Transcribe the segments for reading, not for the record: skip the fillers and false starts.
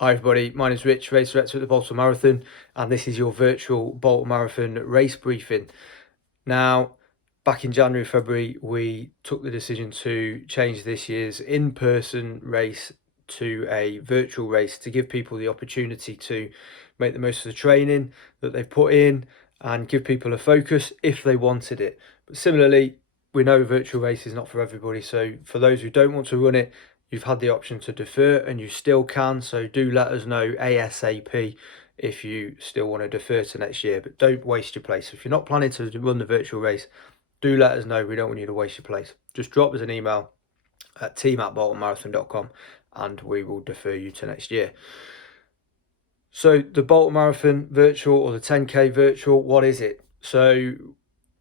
Hi everybody, my name is Rich, race director at the Bolton Marathon, and this is your virtual Bolton Marathon race briefing. Now, back in January, February, we took the decision to change this year's in-person race to a virtual race to give people the opportunity to make the most of the training that they've put in and give people a focus if they wanted it. But similarly, we know virtual race is not for everybody, so for those who don't want to run it, you've had the option to defer and you still can, so do let us know ASAP if you still want to defer to next year, but don't waste your place. If you're not planning to run the virtual race, do let us know. We don't want you to waste your place. Just drop us an email at team@boltonmarathon.com and we will defer you to next year. So the Bolton Marathon virtual, or the 10K virtual, what is it? So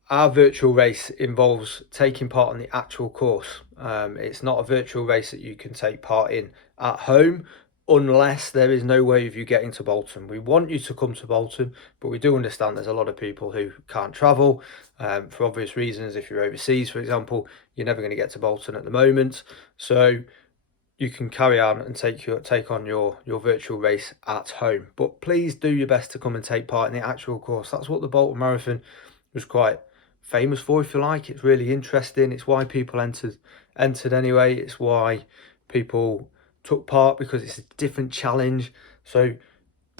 our virtual race involves taking part on the actual course. It's not a virtual race that you can take part in at home unless there is no way of you getting to Bolton. We want you to come to Bolton, but we do understand there's a lot of people who can't travel for obvious reasons. If you're overseas, for example, you're never going to get to Bolton at the moment. So you can carry on and take on your virtual race at home. But please do your best to come and take part in the actual course. That's what the Bolton Marathon was quite famous for, if you like. It's really interesting. It's why people entered anyway. It's why people took part, because it's a different challenge. So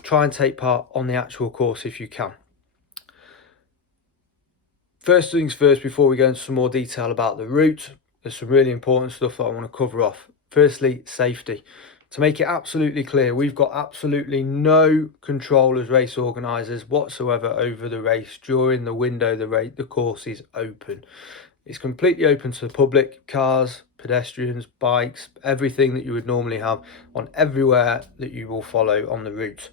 try and take part on the actual course if you can. First things first, before we go into some more detail about the route, there's some really important stuff that I want to cover off. Firstly, safety. To make it absolutely clear, we've got absolutely no control as race organisers whatsoever over the race during the window the course is open. It's completely open to the public, cars, pedestrians, bikes, everything that you would normally have on everywhere that you will follow on the route.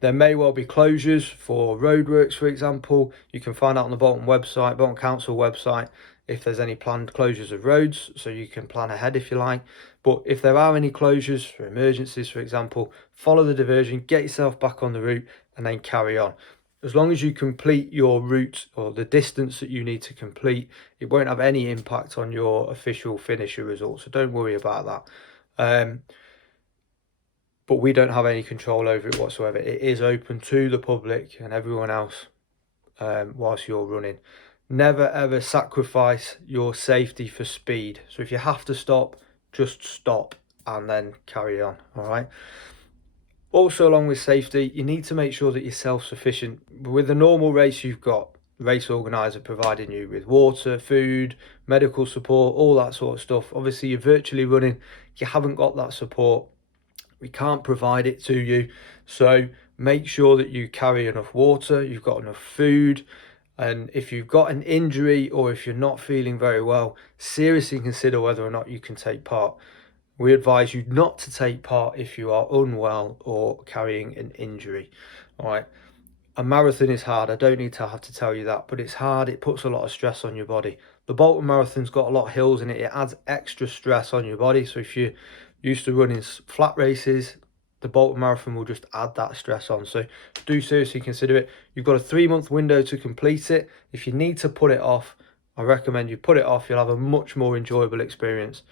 There may well be closures for roadworks, for example. You can find out on the Bolton website, Bolton Council website, if there's any planned closures of roads, so you can plan ahead if you like. But if there are any closures for emergencies, for example, follow the diversion, get yourself back on the route and then carry on. As long as you complete your route or the distance that you need to complete, it won't have any impact on your official finisher result, so don't worry about that. But we don't have any control over it whatsoever. It is open to the public and everyone else whilst you're running. Never ever sacrifice your safety for speed. So if you have to stop, just stop and then carry on, all right? Also, along with safety, you need to make sure that you're self-sufficient. With a normal race, you've got race organizer providing you with water, food, medical support, all that sort of stuff. Obviously, you're virtually running, you haven't got that support. We can't provide it to you. So make sure that you carry enough water, you've got enough food. And if you've got an injury or if you're not feeling very well, seriously consider whether or not you can take part. We advise you not to take part if you are unwell or carrying an injury. All right. A marathon is hard. I don't need to have to tell you that, but it's hard. It puts a lot of stress on your body. The Bolton Marathon's got a lot of hills in it. It adds extra stress on your body. So if you're used to running flat races, the Bolton Marathon will just add that stress on. So do seriously consider it. You've got a 3-month window to complete it. If you need to put it off, I recommend you put it off. You'll have a much more enjoyable experience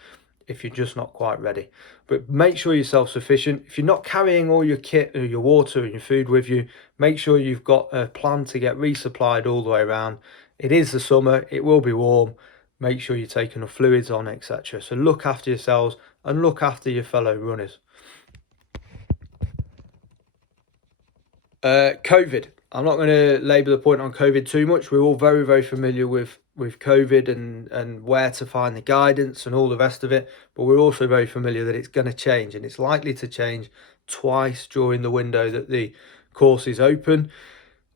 if you're just not quite ready. But make sure you're self-sufficient. If you're not carrying all your kit or your water and your food with you, make sure you've got a plan to get resupplied all the way around. It is the summer, it will be warm. Make sure you take enough fluids on, etc. So look after yourselves and look after your fellow runners. COVID. I'm not going to labour the point on COVID too much. We're all very, very familiar with COVID and where to find the guidance and all the rest of it. But we're also very familiar that it's going to change, and it's likely to change twice during the window that the course is open.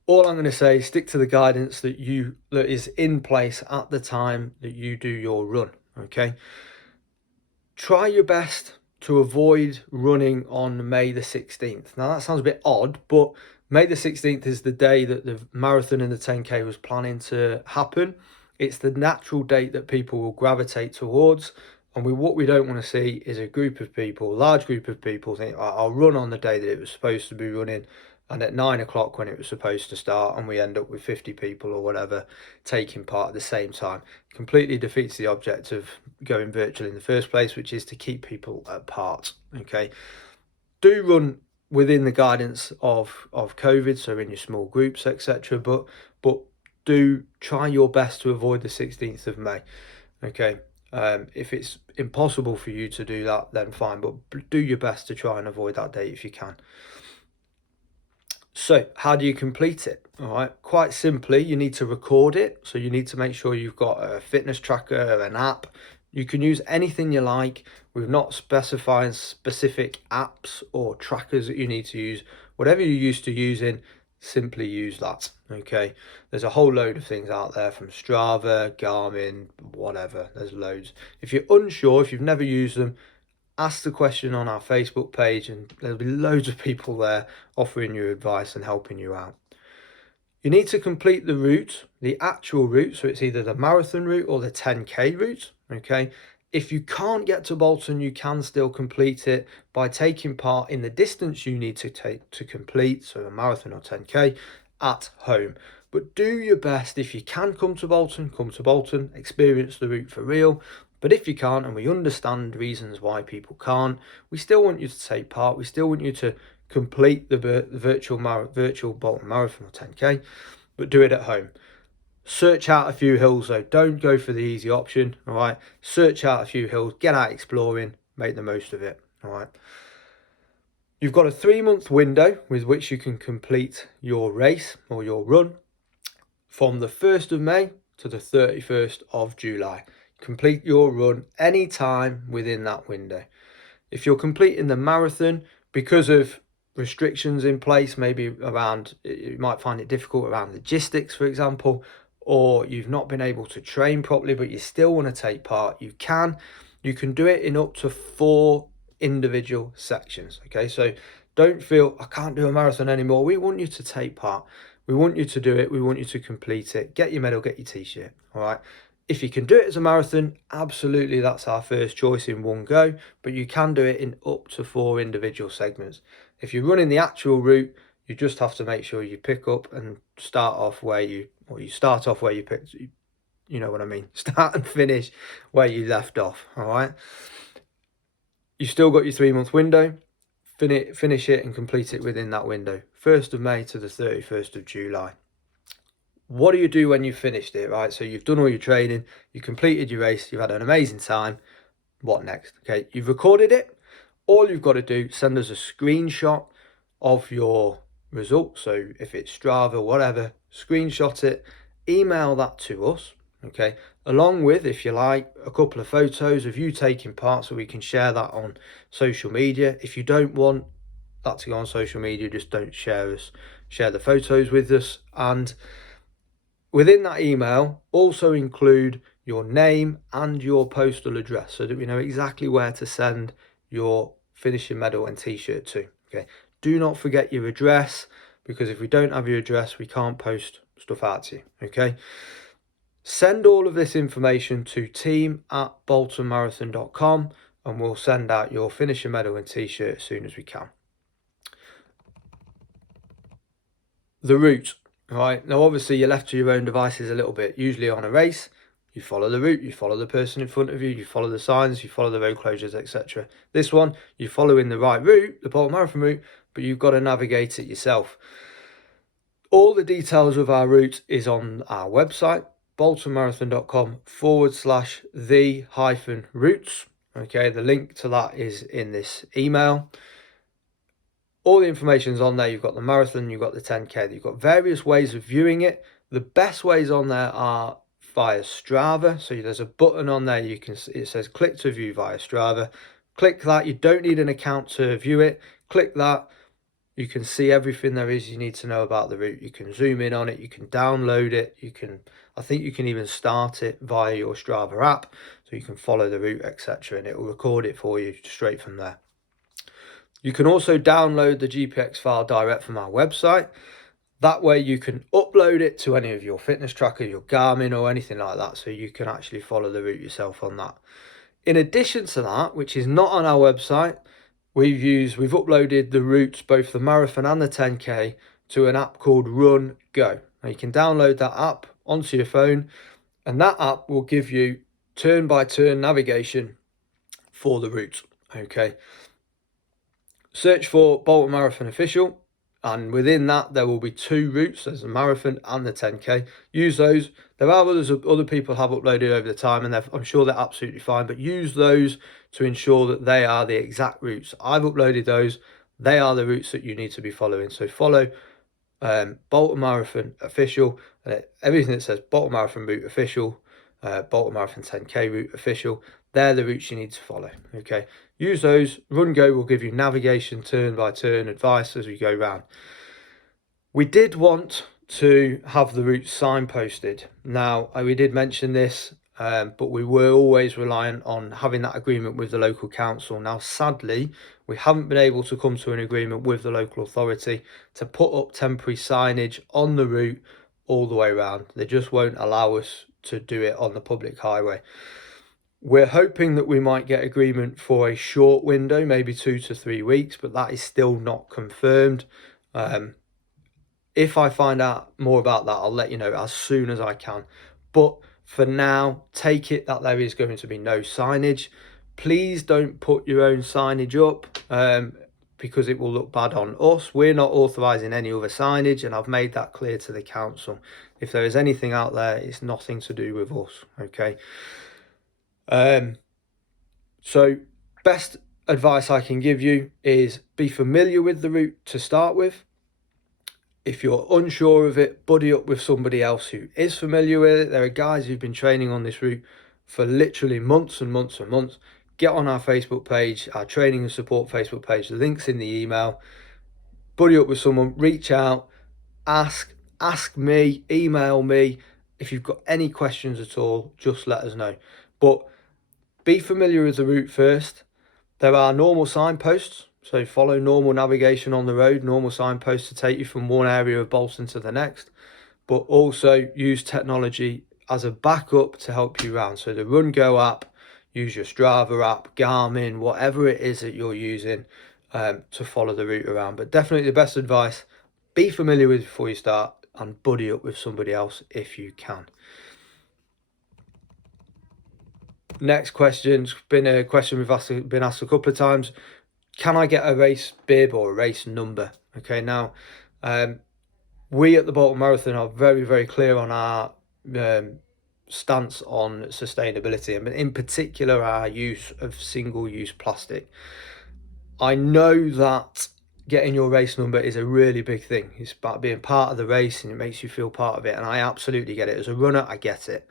All I'm going to say is stick to the guidance that is in place at the time that you do your run. Okay. Try your best to avoid running on May the 16th. Now that sounds a bit odd, but May the 16th is the day that the marathon and the 10K was planning to happen. It's the natural date that people will gravitate towards. And what we don't want to see is a large group of people think, I'll run on the day that it was supposed to be running, and at 9 o'clock when it was supposed to start, and we end up with 50 people or whatever taking part at the same time. Completely defeats the object of going virtual in the first place, which is to keep people apart. Okay, do run within the guidance of COVID, so in your small groups, etc. But do try your best to avoid the 16th of May. Okay. If it's impossible for you to do that, then fine, but do your best to try and avoid that date if you can. So how do you complete it? All right, quite simply, you need to record it. So you need to make sure you've got a fitness tracker, an app. You can use anything you like. We've not specified specific apps or trackers that you need to use. Whatever you're used to using, simply use that. Okay, there's a whole load of things out there, from Strava, Garmin, whatever. There's loads. If you're unsure, if you've never used them, ask the question on our Facebook page, and there'll be loads of people there offering you advice and helping you out. You need to complete the route, the actual route, so it's either the marathon route or the 10K route. Okay, if you can't get to Bolton, you can still complete it by taking part in the distance you need to take to complete, so a marathon or 10K, at home. But do your best. If you can come to Bolton, experience the route for real. But if you can't, and we understand reasons why people can't, we still want you to take part. We still want you to complete the virtual Bolton Marathon or 10K, but do it at home. Search out a few hills though. Don't go for the easy option. All right. Search out a few hills. Get out exploring. Make the most of it. All right. You've got a 3-month window with which you can complete your race or your run, from the 1st of May to the 31st of July. Complete your run any time within that window. If you're completing the marathon, because of restrictions in place, maybe around, you might find it difficult around logistics, for example, or you've not been able to train properly, but you still want to take part, you can do it in up to 4 individual sections. Okay, so don't feel I can't do a marathon anymore. We want you to take part. We want you to do it. We want you to complete it. Get your medal, get your t-shirt. All right. If you can do it as a marathon, absolutely, that's our first choice in one go, but you can do it in up to 4 individual segments. If you're running the actual route, you just have to make sure you pick up and start off where you picked, you know what I mean, start and finish where you left off. All right. You still got your 3-month window. Finish it and complete it within that window, 1st of May to the 31st of July. What do you do when you've finished it, right? So you've done all your training, you completed your race, you've had an amazing time. What next? Okay, you've recorded it. All you've got to do, send us a screenshot of your results. So if it's Strava, whatever, screenshot it, email that to us. Okay, along with, if you like, a couple of photos of you taking part so we can share that on social media. If you don't want that to go on social media, just don't share the photos with us. And within that email, also include your name and your postal address so that we know exactly where to send your finishing medal and t-shirt to. Okay, do not forget your address, because if we don't have your address, we can't post stuff out to you. Okay, send all of this information to team@boltonmarathon.com and we'll send out your finishing medal and t-shirt as soon as we can. The route. All right, now obviously you're left to your own devices a little bit. Usually on a race, you follow the route, you follow the person in front of you, you follow the signs, you follow the road closures, etc. This one, you're following the right route, the Bolton Marathon route, but you've got to navigate it yourself. All the details of our route is on our website, boltonmarathon.com/the-routes. Okay, the link to that is in this email. All the information's on there. You've got the marathon, you've got the 10K, you've got various ways of viewing it. The best ways on there are via Strava. So there's a button on there, it says click to view via Strava. Click that. You don't need an account to view it. Click that. You can see everything there is you need to know about the route. You can zoom in on it, you can download it, I think you can even start it via your Strava app, so you can follow the route, etc., and it will record it for you straight from there. You can also download the GPX file direct from our website. That way you can upload it to any of your fitness tracker, your Garmin or anything like that, so you can actually follow the route yourself on that. In addition to that, which is not on our website, we've uploaded the routes, both the marathon and the 10K, to an app called Run Go. Now you can download that app onto your phone, and that app will give you turn-by-turn navigation for the route. Okay. Search for Bolton Marathon Official, and within that there will be 2 routes. There's the marathon and the 10k. Use those. There are other people have uploaded over the time, and I'm sure they're absolutely fine, but use those to ensure that they are the exact routes. I've uploaded those. They are the routes that you need to be following. So follow Bolton Marathon Official, everything that says Bolton Marathon Route Official, Bolton Marathon 10k Route Official. They're the routes you need to follow. Okay, use those. Run Go will give you navigation turn by turn advice as we go round. We did want to have the routes signposted. Now, we did mention this, but we were always reliant on having that agreement with the local council. Now, sadly, we haven't been able to come to an agreement with the local authority to put up temporary signage on the route all the way around. They just won't allow us to do it on the public highway. We're hoping that we might get agreement for a short window, maybe 2 to 3 weeks, but that is still not confirmed. If I find out more about that, I'll let you know as soon as I can. But for now, take it that there is going to be no signage. Please don't put your own signage up because it will look bad on us. We're not authorising any other signage, and I've made that clear to the council. If there is anything out there, it's nothing to do with us, okay? So best advice I can give you is be familiar with the route to start with. If you're unsure of it, buddy up with somebody else who is familiar with it. There are guys who've been training on this route for literally months and months and months. Get on our Facebook page, our training and support Facebook page. The link's in the email. Buddy up with someone, reach out, ask me, email me. If you've got any questions at all, just let us know. But be familiar with the route first. There are normal signposts, so follow normal navigation on the road, normal signposts to take you from one area of Bolton to the next, but also use technology as a backup to help you around. So the Run Go app, use your Strava app, Garmin, whatever it is that you're using to follow the route around. But definitely the best advice, be familiar with it before you start and buddy up with somebody else if you can. Next question's been a question been asked a couple of times. Can I get a race bib or a race number? Okay, now we at the Bolton Marathon are very, very clear on our stance on sustainability, and in particular our use of single-use plastic. I know that getting your race number is a really big thing. It's about being part of the race and it makes you feel part of it, and I absolutely get it. As a runner, I get it.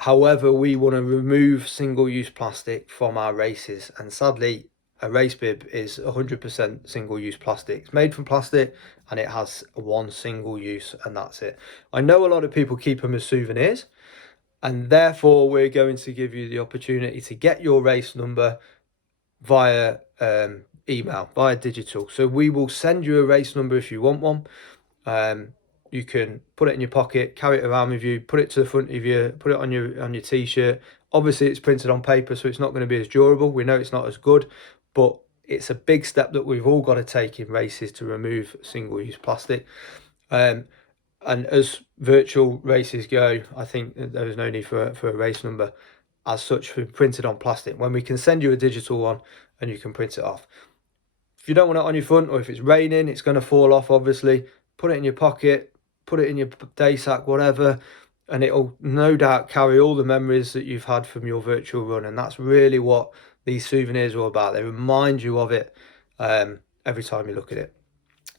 However, we want to remove single-use plastic from our races, and sadly, a race bib is 100% single-use plastic. It's made from plastic and it has one single use, and that's it. I know a lot of people keep them as souvenirs, and therefore we're going to give you the opportunity to get your race number via email, via digital. So we will send you a race number if you want one. You can put it in your pocket, carry it around with you, put it to the front of you, put it on your t-shirt. Obviously it's printed on paper, so it's not going to be as durable. We know it's not as good, but it's a big step that we've all got to take in races to remove single-use plastic. And as virtual races go, I think there is no need for a race number as such for printed on plastic, when we can send you a digital one and you can print it off. If you don't want it on your front, or if it's raining, it's going to fall off, obviously, put it in your pocket, put it in your day sack, whatever, and it'll no doubt carry all the memories that you've had from your virtual run. And that's really what these souvenirs are all about. They remind you of it every time you look at it.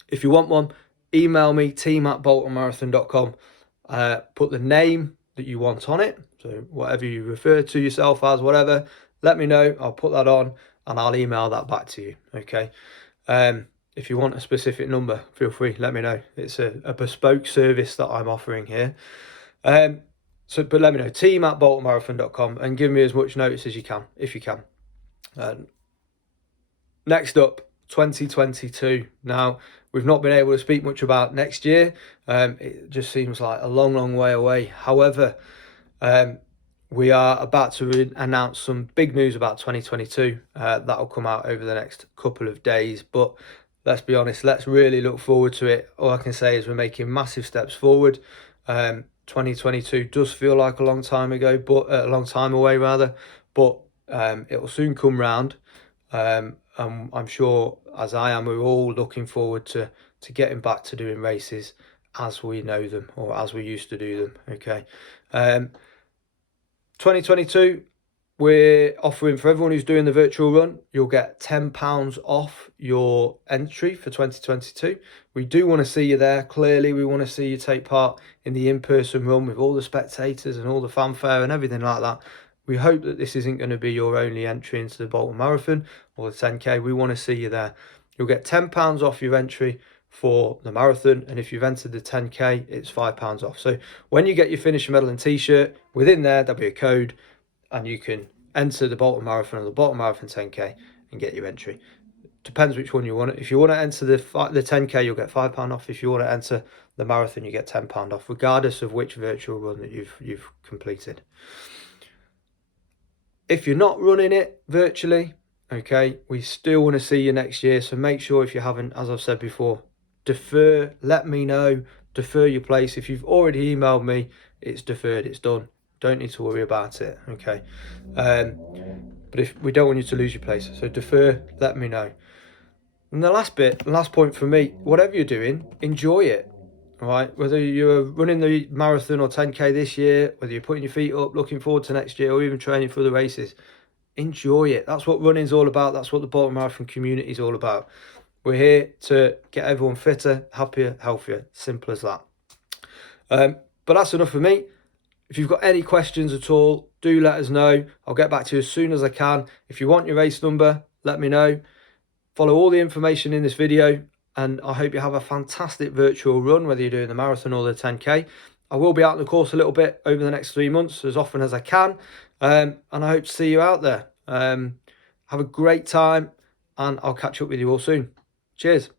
If you want one, email me, team@boltonmarathon.com. Put the name that you want on it, so whatever you refer to yourself as, whatever, let me know. I'll put that on and I'll email that back to you, okay? If you want a specific number, feel free, let me know. It's a bespoke service that I'm offering here. But let me know, team@boltonmarathon.com, and give me as much notice as you can, if you can. Next up, 2022. Now, we've not been able to speak much about next year. It just seems like a long, long way away. However, we are about to announce some big news about 2022. That'll come out over the next couple of days. But let's be honest, let's really look forward to it. All I can say is we're making massive steps forward. 2022 does feel like a long time ago, but a long time away rather. But it will soon come round. And I'm sure, as I am, we're all looking forward to getting back to doing races as we know them, or as we used to do them. Okay. 2022, we're offering for everyone who's doing the virtual run, you'll get £10 off your entry for 2022. We do want to see you there. Clearly, we want to see you take part in the in-person run with all the spectators and all the fanfare and everything like that. We hope that this isn't going to be your only entry into the Bolton Marathon or the 10K. We want to see you there. You'll get £10 off your entry for the marathon, and if you've entered the 10K, it's £5 off. So when you get your finisher medal and t-shirt, within there'll be a code, and you can enter the Bolton Marathon or the Bolton Marathon 10K and get your entry. Depends which one you want. If you want to enter the 10K, you'll get £5 off. If you want to enter the marathon, you get £10 off, regardless of which virtual run that you've completed. If you're not running it virtually, okay, we still want to see you next year. So make sure, if you haven't, as I've said before, defer, let me know, defer your place. If you've already emailed me, it's deferred, it's done. Don't need to worry about it, okay? But if we don't want you to lose your place, so defer, let me know. And the last point for me, whatever you're doing, enjoy it. All right, whether you're running the marathon or 10K this year, whether you're putting your feet up, looking forward to next year, or even training for the races, enjoy it. That's what running's all about. That's what the Bolton Marathon community is all about. We're here to get everyone fitter, happier, healthier. Simple as that. But that's enough for me. If you've got any questions at all, do let us know. I'll get back to you as soon as I can. If you want your race number, let me know. Follow all the information in this video, and I hope you have a fantastic virtual run, whether you're doing the marathon or the 10K. I will be out on the course a little bit over the next 3 months, as often as I can, and I hope to see you out there. Have a great time, and I'll catch up with you all soon. Cheers.